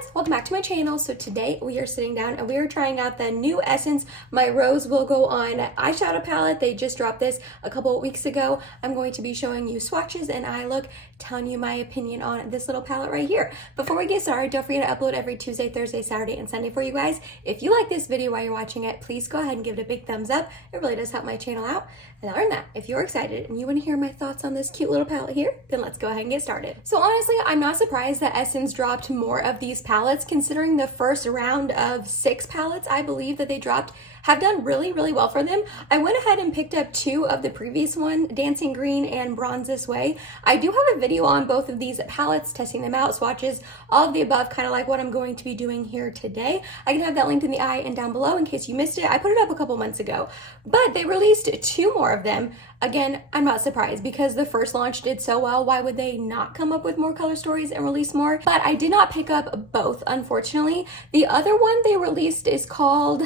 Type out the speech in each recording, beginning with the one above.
friends, welcome back to my channel. So today we are sitting down and we are trying out the new Essence My Rose Will Go On eyeshadow palette. They just dropped this a couple of weeks ago. I'm going to be showing you swatches and eye look, telling you my opinion on this little palette right here. Before we get started, don't forget to upload every Tuesday, Thursday, Saturday, and Sunday for you guys. If you like this video while you're watching it, please go ahead and give it a big thumbs up. It really does help my channel out. And other than that, if you're excited and you want to hear my thoughts on this cute little palette here, then let's go ahead and get started. So honestly, I'm not surprised that Essence dropped more of these palettes, considering the first round of 6 palettes I believe that they dropped have done really well for them. I went ahead and picked up 2 of the previous one, Dancing Green and Bronze This Way. I do have a video on both of these palettes, testing them out, swatches, all of the above, kind of like what I'm going to be doing here today. I can have that linked in the eye and down below in case you missed it. I put it up a couple months ago, but they released 2 more of them. Again, I'm not surprised because the first launch did so well. Why would they not come up with more color stories and release more? But I did not pick up both, unfortunately. The other one they released is called,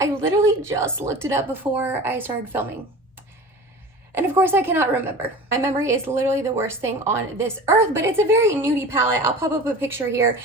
I literally just looked it up before I started filming. And of course I cannot remember. My memory is literally the worst thing on this earth, but it's a very nudie palette. I'll pop up a picture here.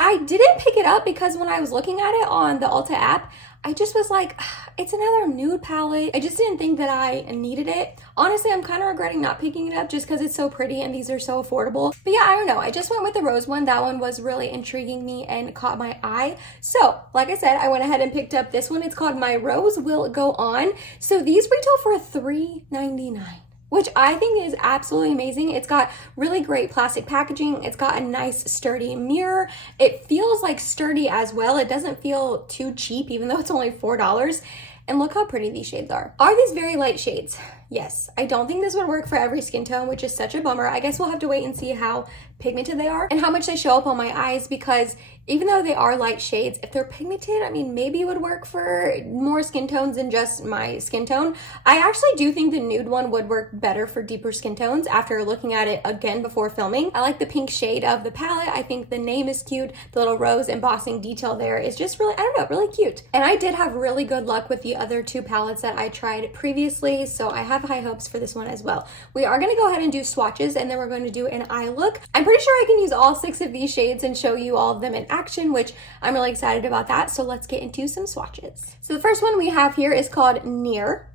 I didn't pick it up because when I was looking at it on the Ulta app, I just was like, it's another nude palette. I just didn't think that I needed it. Honestly, I'm kind of regretting not picking it up just because it's so pretty and these are so affordable. But yeah, I don't know. I just went with the rose one. That one was really intriguing me and caught my eye. So like I said, I went ahead and picked up this one. It's called My Rose Will Go On. So these retail for $3.99. Which I think is absolutely amazing. It's got really great plastic packaging. It's got a nice sturdy mirror. It feels like sturdy as well. It doesn't feel too cheap, even though it's only $4. And look how pretty these shades are. Are these very light shades? Yes. I don't think this would work for every skin tone, which is such a bummer. I guess we'll have to wait and see how pigmented they are and how much they show up on my eyes, because even though they are light shades, if they're pigmented, I mean, maybe it would work for more skin tones than just my skin tone. I actually do think the nude one would work better for deeper skin tones after looking at it again before filming. I like the pink shade of the palette. I think the name is cute. The little rose embossing detail there is just really, I don't know, really cute. And I did have really good luck with the other 2 palettes that I tried previously, so I have high hopes for this one as well. We are going to go ahead and do swatches, and then we're going to do an eye look. I'm pretty sure I can use all 6 of these shades and show you all of them in action, which I'm really excited about that. So let's get into some swatches. So the first one we have here is called Near.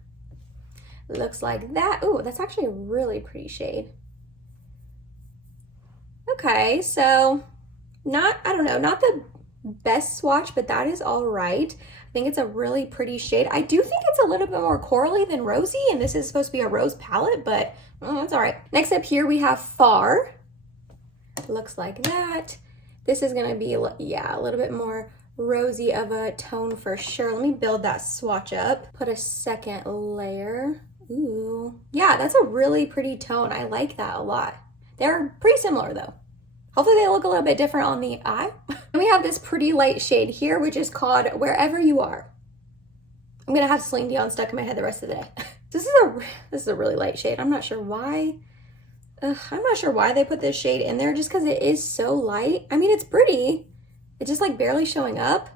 Looks like that. Oh, that's actually a really pretty shade. Okay, so I don't know, not the best swatch, but that is all right. I think it's a really pretty shade. I do think it's a little bit more corally than rosy, and this is supposed to be a rose palette, but it's all right. Next up here we have Far. Looks like that. This is gonna be, yeah, a little bit more rosy of a tone for sure. Let me build that swatch up. Put a second layer. Ooh, yeah, that's a really pretty tone. I like that a lot. They're pretty similar though. Hopefully they look a little bit different on the eye. And we have this pretty light shade here, which is called Wherever You Are. I'm gonna have Celine Dion stuck in my head the rest of the day. This is a really light shade. I'm not sure why. I'm not sure why they put this shade in there, just because it is so light. I mean, it's pretty. It's just like barely showing up.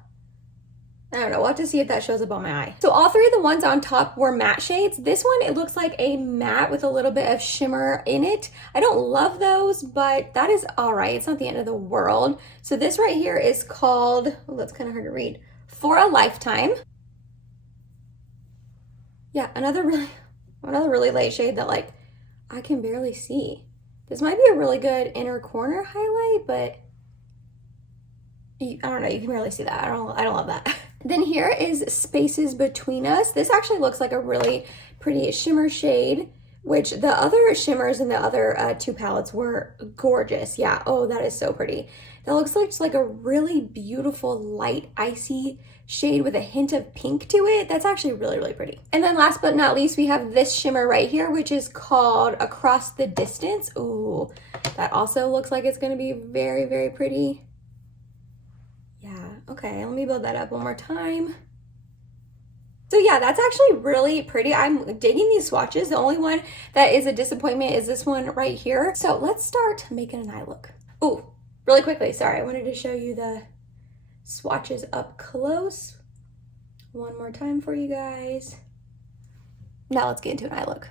I don't know. We'll have to see if that shows up on my eye. So all 3 of the ones on top were matte shades. This one, it looks like a matte with a little bit of shimmer in it. I don't love those, but that is all right. It's not the end of the world. So this right here is called, oh, that's kind of hard to read, For a Lifetime. Yeah, another really light shade that like I can barely see. This might be a really good inner corner highlight, but I don't know, you can barely see that. I don't love that. Then here is Spaces Between Us. This actually looks like a really pretty shimmer shade, which the other shimmers in the other 2 palettes were gorgeous. Yeah, oh, that is so pretty. That looks like just like a really beautiful light icy shade with a hint of pink to it. That's actually really pretty. And then last but not least, we have this shimmer right here, which is called Across the Distance. Ooh, that also looks like it's gonna be very pretty. Yeah, okay, let me build that up one more time. So yeah, that's actually really pretty. I'm digging these swatches. The only one that is a disappointment is this one right here. So let's start making an eye look. Ooh, really quickly, sorry, I wanted to show you the swatches up close one more time for you guys. Now let's get into an eye look.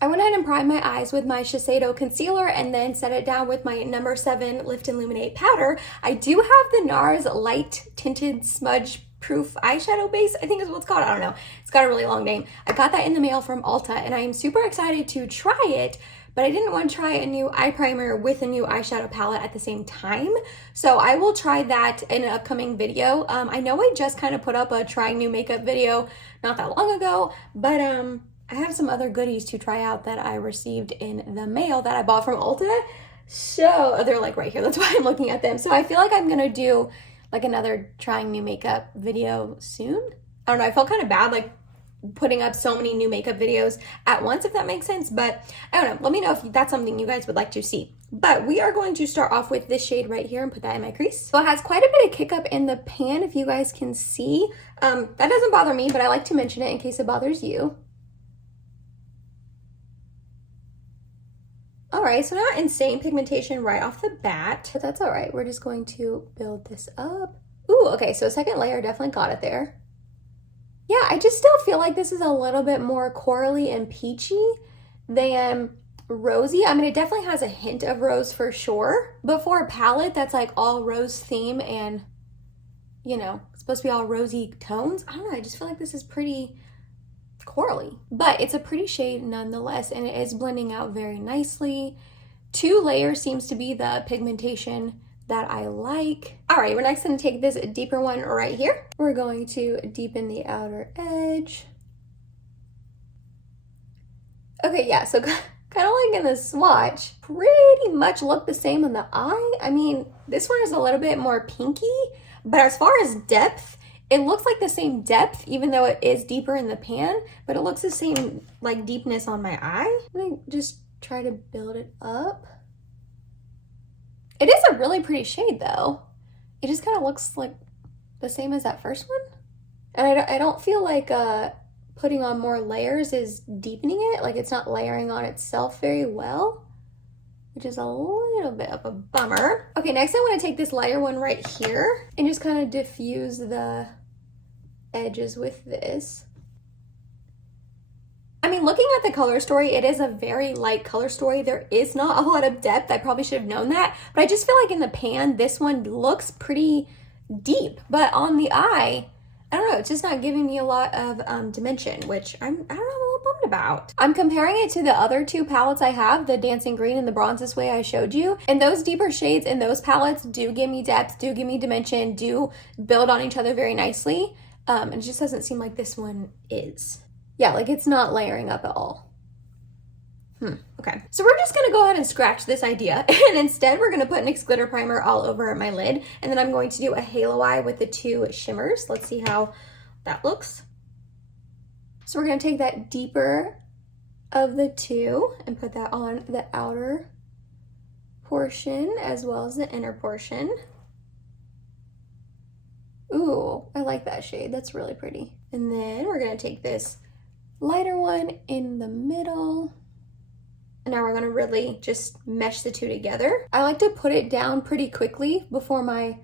I went ahead and primed my eyes with my Shiseido concealer and then set it down with my number 7 Lift and Illuminate powder. I do have the NARS Light Tinted Smudge Proof Eyeshadow Base, I think is what it's called. I don't know. It's got a really long name. I got that in the mail from Ulta and I am super excited to try it, but I didn't want to try a new eye primer with a new eyeshadow palette at the same time. So I will try that in an upcoming video. I know I just kind of put up a trying new makeup video not that long ago, but I have some other goodies to try out that I received in the mail that I bought from Ulta. So they're like right here. That's why I'm looking at them. So I feel like I'm going to do like another trying new makeup video soon. I don't know. I felt kind of bad like putting up so many new makeup videos at once, if that makes sense. But I don't know. Let me know if that's something you guys would like to see. But we are going to start off with this shade right here and put that in my crease. So it has quite a bit of kick up in the pan, if you guys can see. That doesn't bother me, but I like to mention it in case it bothers you. All right, so not insane pigmentation right off the bat, but that's all right. We're just going to build this up. Ooh, okay, so second layer definitely got it there. Yeah, I just still feel like this is a little bit more corally and peachy than rosy. I mean, it definitely has a hint of rose for sure, but for a palette that's like all rose theme and, you know, it's supposed to be all rosy tones, I don't know, I just feel like this is pretty corally, but it's a pretty shade nonetheless, and it is blending out very nicely. 2 layers seems to be the pigmentation that I like. All right, we're next going to take this deeper one right here. We're going to deepen the outer edge. Okay, yeah, so kind of like in the swatch, pretty much look the same on the eye. I mean, this one is a little bit more pinky, but as far as depth, it looks like the same depth, even though it is deeper in the pan, but it looks the same like deepness on my eye. Let me just try to build it up. It is a really pretty shade though. It just kind of looks like the same as that first one. And I don't feel like putting on more layers is deepening it. Like it's not layering on itself very well, which is a little bit of a bummer. Okay, next I want to take this lighter one right here and just kind of diffuse the edges with this. I mean, looking at the color story, it is a very light color story. There is not a lot of depth. I probably should have known that, but I just feel like in the pan, this one looks pretty deep, but on the eye, I don't know, it's just not giving me a lot of dimension, which I don't know, I'm a little bummed about. I'm comparing it to the other 2 palettes I have, the Dancing Green and the Bronze This Way I showed you, and those deeper shades in those palettes do give me depth, do give me dimension, do build on each other very nicely. And it just doesn't seem like this one is. Yeah, like it's not layering up at all. Okay. So we're just gonna go ahead and scratch this idea, and instead we're gonna put NYX glitter primer all over my lid, and then I'm going to do a halo eye with the 2 shimmers. Let's see how that looks. So we're gonna take that deeper of the 2 and put that on the outer portion as well as the inner portion. Ooh, I like that shade. That's really pretty. And then we're gonna take this lighter one in the middle. And now we're gonna really just mesh the 2 together. I like to put it down pretty quickly before my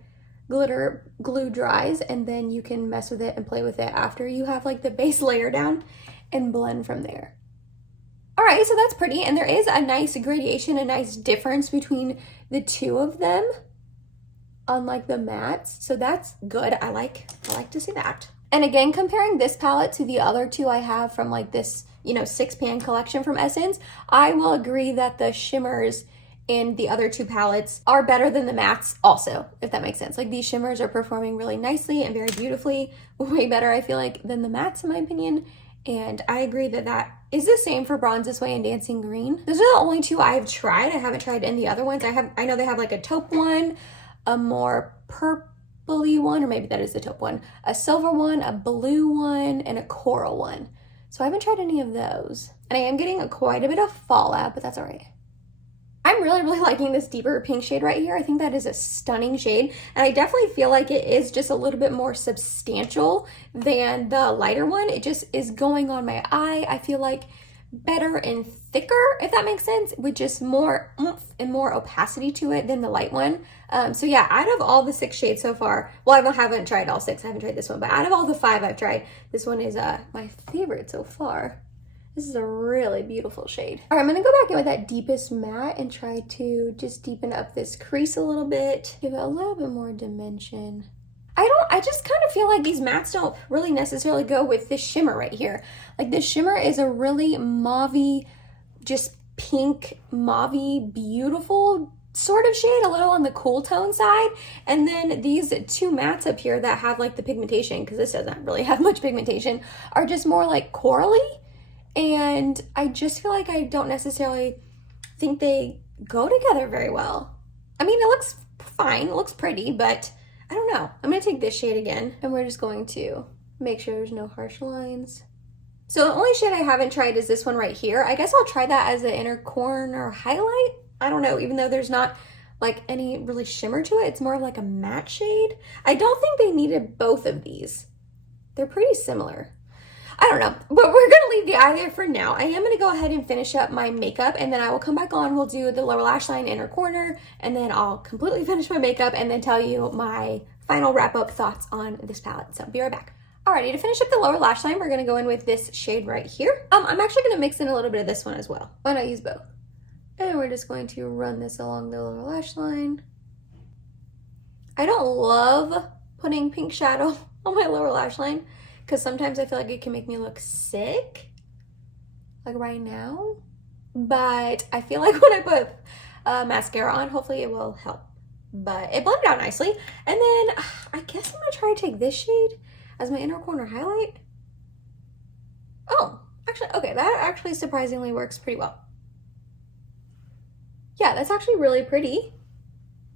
glitter glue dries, and then you can mess with it and play with it after you have like the base layer down and blend from there. All right, so that's pretty, and there is a nice gradation, a nice difference between the 2 of them, unlike the mattes, so that's good. I like to see that. And again, comparing this palette to the other 2 I have from like this, you know, 6-pan collection from Essence, I will agree that the shimmers in the other 2 palettes are better than the mattes also, if that makes sense. Like these shimmers are performing really nicely and very beautifully, way better I feel like than the mattes in my opinion. And I agree that that is the same for Bronze This Way and Dancing Green. Those are the only 2 I've tried. I haven't tried any other ones. I know they have like a taupe one, a more purpley one, or maybe that is the taupe one, a silver one, a blue one, and a coral one. So I haven't tried any of those. And I am getting quite a bit of fallout, but that's all right. I'm really liking this deeper pink shade right here. I think that is a stunning shade. And I definitely feel like it is just a little bit more substantial than the lighter one. It just is going on my eye. I feel like better and thicker, if that makes sense, with just more oomph and more opacity to it than the light one. So yeah, out of all the 6 shades so far, well, I haven't tried all 6, I haven't tried this one, but out of all the 5 I've tried, this one is my favorite so far. This is a really beautiful shade. All right, I'm gonna go back in with that deepest matte and try to just deepen up this crease a little bit, give it a little bit more dimension. I just kind of feel like these mattes don't really necessarily go with this shimmer right here. Like this shimmer is a really mauvey, just pink, mauvey, beautiful sort of shade, a little on the cool tone side. And then these two mattes up here that have like the pigmentation, because this doesn't really have much pigmentation, are just more like corally. And I just feel like I don't necessarily think they go together very well. I mean, it looks fine, it looks pretty, but I don't know. I'm gonna take this shade again, and we're just going to make sure there's no harsh lines. So the only shade I haven't tried is this one right here. I guess I'll try that as an inner corner highlight. I don't know, even though there's not like any really shimmer to it, it's more of like a matte shade. I don't think they needed both of these. They're pretty similar. I don't know, but we're gonna leave the eye there for now. I am gonna go ahead and finish up my makeup, and then I will come back on, we'll do the lower lash line, inner corner, and then I'll completely finish my makeup and then tell you my final wrap up thoughts on this palette. So be right back. Alrighty, to finish up the lower lash line, we're gonna go in with this shade right here. I'm actually gonna mix in a little bit of this one as well. Why not use both? And we're just going to run this along the lower lash line. I don't love putting pink shadow on my lower lash line, because sometimes I feel like it can make me look sick, like right now. But I feel like when I put mascara on, hopefully it will help. But it blended out nicely. And then I guess I'm gonna try to take this shade as my inner corner highlight. Oh, actually, okay, that actually surprisingly works pretty well. Yeah, that's actually really pretty.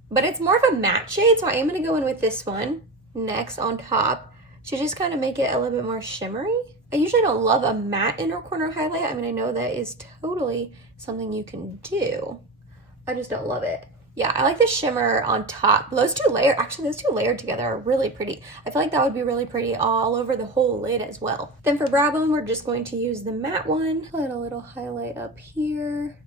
But it's more of a matte shade, so I am gonna go in with this one next on top to just kind of make it a little bit more shimmery. I usually don't love a matte inner corner highlight. I mean, I know that is totally something you can do. I just don't love it. Yeah, I like the shimmer on top. Those two layered together are really pretty. I feel like that would be really pretty all over the whole lid as well. Then for brow bone, we're just going to use the matte one. Put a little highlight up here.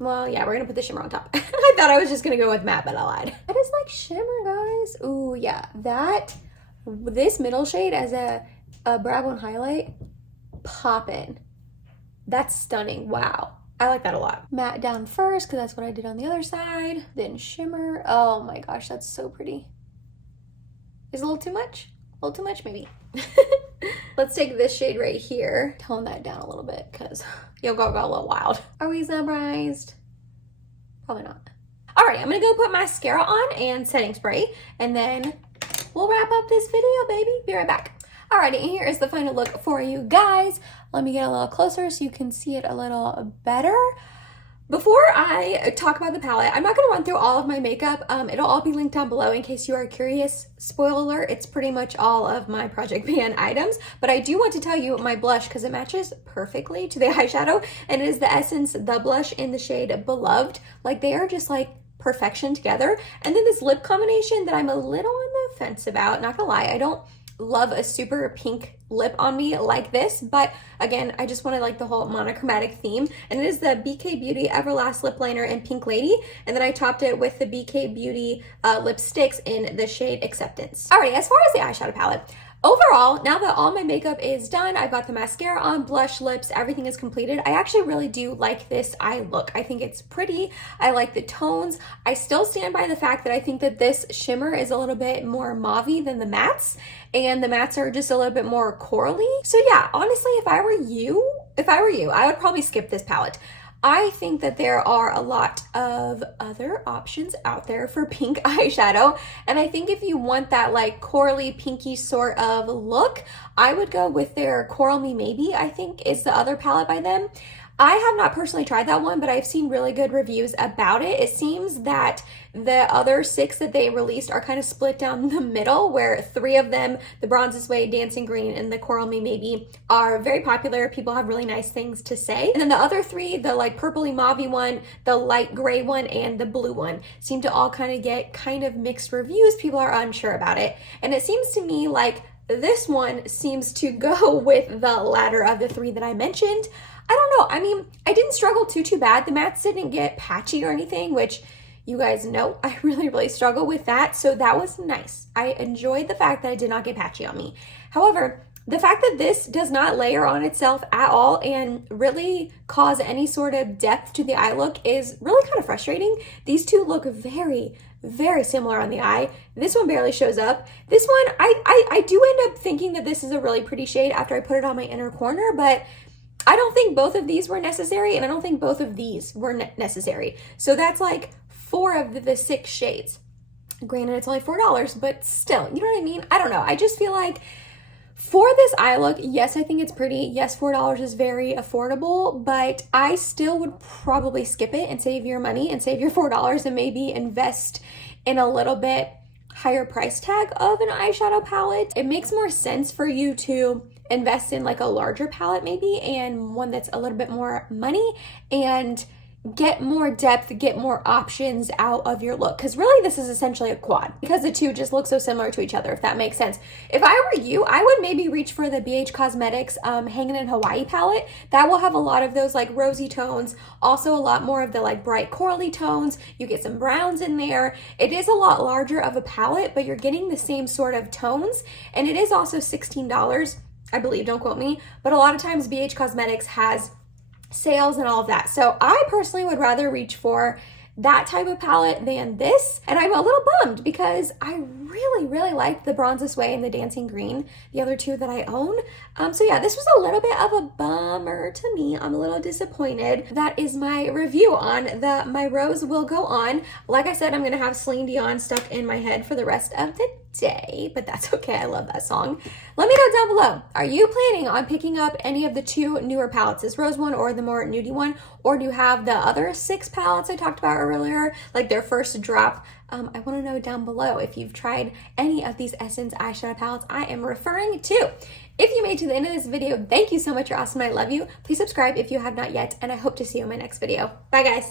Well, yeah, we're gonna put the shimmer on top. I thought I was just gonna go with matte, but I lied. I just like shimmer, guys. Ooh, yeah, this middle shade as a brow bone highlight, poppin'. That's stunning, wow. I like that a lot. Matte down first, because that's what I did on the other side. Then shimmer. Oh my gosh, that's so pretty. Is it a little too much? A little too much, maybe. Let's take this shade right here. Tone that down a little bit, because you'll go a little wild. Are we surprised? Probably not. All right, I'm gonna go put mascara on and setting spray, and then we'll wrap up this video, baby. Be right back. Alrighty, and here is the final look for you guys. Let me get a little closer so you can see it a little better. Before I talk about the palette, I'm not going to run through all of my makeup. It'll all be linked down below in case you are curious. Spoiler alert, it's pretty much all of my Project Pan items. But I do want to tell you my blush, because it matches perfectly to the eyeshadow. And it is the Essence The Blush in the shade Beloved. Like, they are just like perfection together. And then this lip combination that I'm a little on the fence about. Not gonna lie, I don't love a super pink lip on me like this, but again, I just wanted like the whole monochromatic theme, and it is the BK Beauty Everlast Lip Liner in Pink Lady, and then I topped it with the BK Beauty lipsticks in the shade Acceptance. Alright, as far as the eyeshadow palette, overall, now that all my makeup is done, I've got the mascara on, blush, lips, everything is completed, I actually really do like this eye look. I think it's pretty. I like the tones. I still stand by the fact that I think that this shimmer is a little bit more mauvey than the mattes, and the mattes are just a little bit more corally. So yeah, honestly, if I were you, I would probably skip this palette. I think that there are a lot of other options out there for pink eyeshadow, and I think if you want that like corally pinky sort of look, I would go with their Coral Me Maybe, I think is the other palette by them. I have not personally tried that one, but I've seen really good reviews about it. It seems that the other 6 that they released are kind of split down the middle, where 3 of them, the Bronze This Way, Dancing Green, and the Coral Me Maybe, are very popular. People have really nice things to say. And then the other 3, the like purpley mauvey one, the light gray one, and the blue one, seem to all kind of get kind of mixed reviews. People are unsure about it. And it seems to me like this one seems to go with the latter of the 3 that I mentioned. I don't know. I mean, I didn't struggle too bad. The mattes didn't get patchy or anything, which you guys know I really struggle with that. So that was nice. I enjoyed the fact that it did not get patchy on me. However, The fact that this does not layer on itself at all and really cause any sort of depth to the eye look is really kind of frustrating. These two look very, very similar on the eye. This one barely shows up. This one, I do end up thinking that this is a really pretty shade after I put it on my inner corner, but I don't think both of these were necessary, and I don't think both of these were necessary. So that's like 4 of the 6 shades. Granted, it's only $4, but still, you know what I mean? I don't know. I just feel like for this eye look, yes, I think it's pretty. Yes, $4 is very affordable, but I still would probably skip it and save your money and save your $4 and maybe invest in a little bit higher price tag of an eyeshadow palette. It makes more sense for you to invest in like a larger palette maybe, and one that's a little bit more money, and get more depth, get more options out of your look. Because really this is essentially a quad because the two just look so similar to each other, if that makes sense. If I were you, I would maybe reach for the BH Cosmetics Hanging in Hawaii palette. That will have a lot of those like rosy tones, also a lot more of the like bright corally tones. You get some browns in there. It is a lot larger of a palette, but you're getting the same sort of tones, and it is also $16, I believe, don't quote me, but a lot of times BH Cosmetics has sales and all of that. So I personally would rather reach for that type of palette than this. And I'm a little bummed because I really, really like the Bronze This Way and the Dancing Green, the other two that I own. So yeah, this was a little bit of a bummer to me. I'm a little disappointed. That is my review on the My Rose Will Go On. Like I said, I'm gonna have Celine Dion stuck in my head for the rest of the day, but that's okay. I love that song. Let me know down below. Are you planning on picking up any of the 2 newer palettes, this rose one or the more nudie one, or do you have the other 6 palettes I talked about earlier, like their first drop? I want to know down below if you've tried any of these Essence eyeshadow palettes I am referring to. If you made it to the end of this video, thank you so much. You're awesome. I love you. Please subscribe if you have not yet, and I hope to see you in my next video. Bye, guys.